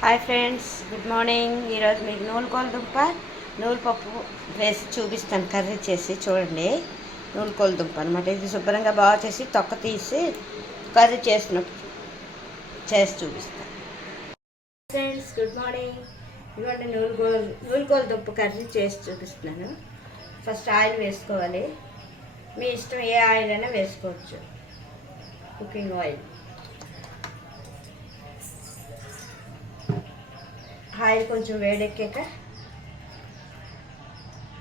Hi friends, good morning. ఈరోజు మీకు నూలుకోలు దుంప నూలుపప్పు వేసి చూపిస్తాను. కర్రీ చేసి చూడండి. నూలుకోలు దుంప అనమాట. ఇది శుభ్రంగా బాగా చేసి తొక్క తీసి కర్రీ చేసి చూపిస్తాను. Friends, good morning. ఇవాళ నూలుకోలు దుంప కర్రీ చేసి చూపిస్తున్నాను. ఫస్ట్ ఆయిల్ వేసుకోవాలి. మీ ఇష్టం, ఏ ఆయిల్ అయినా వేసుకోవచ్చు. Cooking oil. ఆయిల్ కొంచెం వేడెక్కాక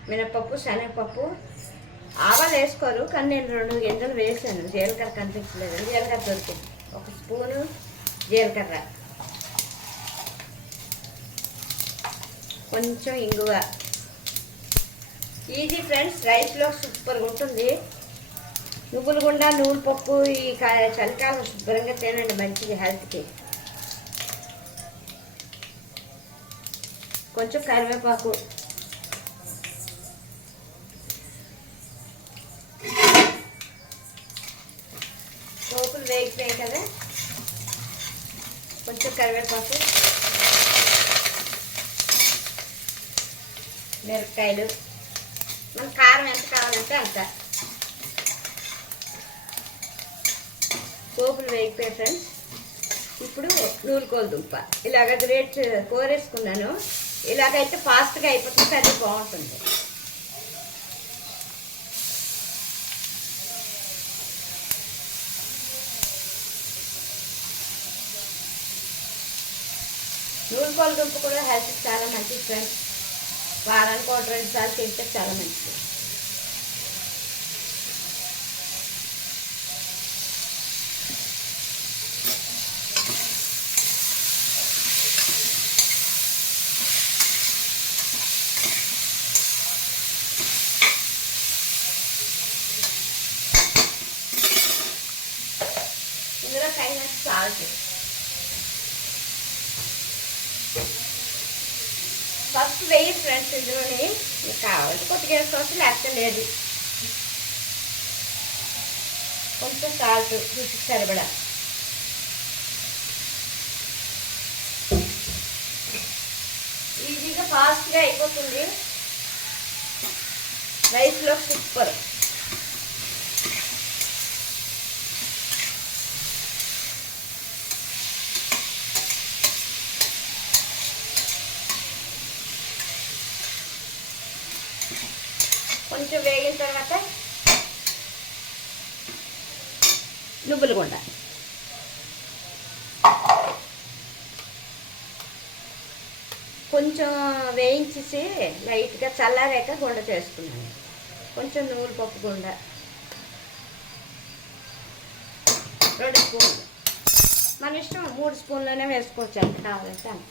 మినపప్పు, శనగపప్పు, ఆవాలు వేసుకోరు, కానీ నేను 2 గింజలు వేసాను. జీలకర్ర కనిపించలేదు, జీలకర్ర దొరికింది. 1 స్పూను జీలకర్ర, కొంచెం ఇంగువ. ఈజీ ఫ్రెండ్స్, రైస్లో సూపర్గా ఉంటుంది. నువ్వులు గుండా నూనెపప్పు ఈ చలికాలం శుభ్రంగా తినండి, మంచిది హెల్త్కి. కొంచెం కరివేపాకు, పోపులు వేగిపోయాయి కదా, కొంచెం కరివేపాకు, మిరపకాయలు, మన కారం ఎంత కావాలంటే అంత. పోపులు వేగిపోయాయి ఫ్రెండ్స్. ఇప్పుడు నూలుకోలు దుంప ఇలాగ గ్రేట్ కోరేసుకున్నాను. ఇలాగైతే ఫాస్ట్గా అయిపోతుంది, కర్రీ బాగుంటుంది. నూలుకోలు దుంప కూడా హెల్త్కి చాలా మంచిది ఫ్రెండ్స్. వారానికి 1-2 సార్లు తింటే చాలా మంచిది. ఇందులో తగినంత సాల్ట్, ఫస్ట్ వెయ్యి ఫ్రెండ్స్. ఇందులోని మీకు కావాలంటే కొద్దిగా వేసుకోవచ్చు, లేకపోతే లేదు. కొంచెం సాల్ట్ రుచికి సరిపడా. ఈజీగా ఫాస్ట్గా అయిపోతుంది, రైస్లో సూపర్. కొంచెం వేగిన తర్వాత నువ్వులు గుండ, కొంచెం వేయించేసి లైట్గా చల్లారాక గుండ చేసుకున్నాను. కొంచెం నూనెపప్పు గుండ, 2 స్పూన్లు. మన ఇష్టం, 3 స్పూన్లోనే వేసుకోవచ్చు, ఎంత కావాలంటే అంత.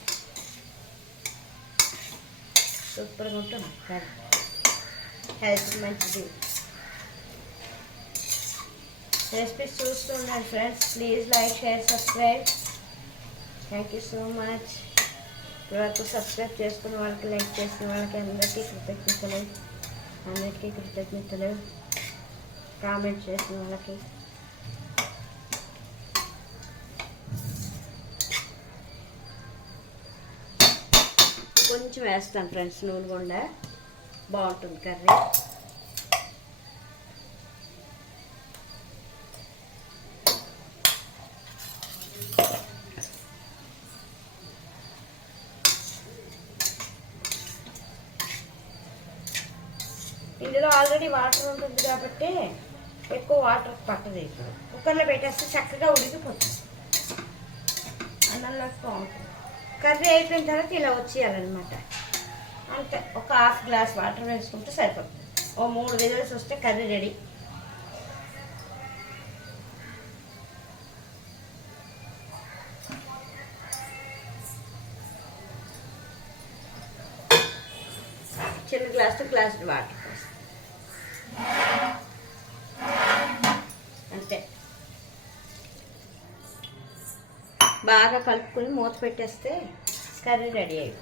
సూపర్గా ఉంటుంది కర్రీ, హెల్త్ మంచిది. రెసిపీస్ చూస్తూ ఉండండి friends. Please like, share, subscribe. Thank you so much. ఇప్పటివరకు సబ్స్క్రైబ్ చేసుకున్న వాళ్ళకి, లైక్ చేసిన వాళ్ళకి అందరికీ కృతజ్ఞతలు. కామెంట్ చేసిన వాళ్ళకి కొంచెం వేస్తాను ఫ్రెండ్స్. నూనె గుండా బాగుంటుంది కర్రీ. ఇందులో ఆల్రెడీ వాటర్ ఉంటుంది కాబట్టి ఎక్కువ వాటర్ పట్టదు. ఇప్పుడు కుక్కర్లో పెట్టేస్తే చక్కగా ఉడికిపోతుంది, అన్నంలోకి బాగుంటుంది. కర్రీ అయిపోయిన తర్వాత ఇలా వచ్చేయాలన్నమాట. అంతే, ఒక 1/2 గ్లాస్ వాటర్ వేసుకుంటే సరిపోతుంది. 3 విజిల్స్ వస్తే కర్రీ రెడీ. చిన్న గ్లాస్ వాటర్ పోసి అంతే. బాగా కలుపుకొని మూత పెట్టేస్తే కర్రీ రెడీ అయిపోతుంది.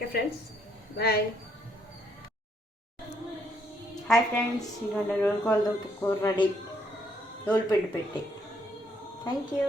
Okay friends, bye. Hi friends, ఇవాళ నూలుకోల దుంప కూర రెడీ, నూలు పిండి పెట్టి. Thank you.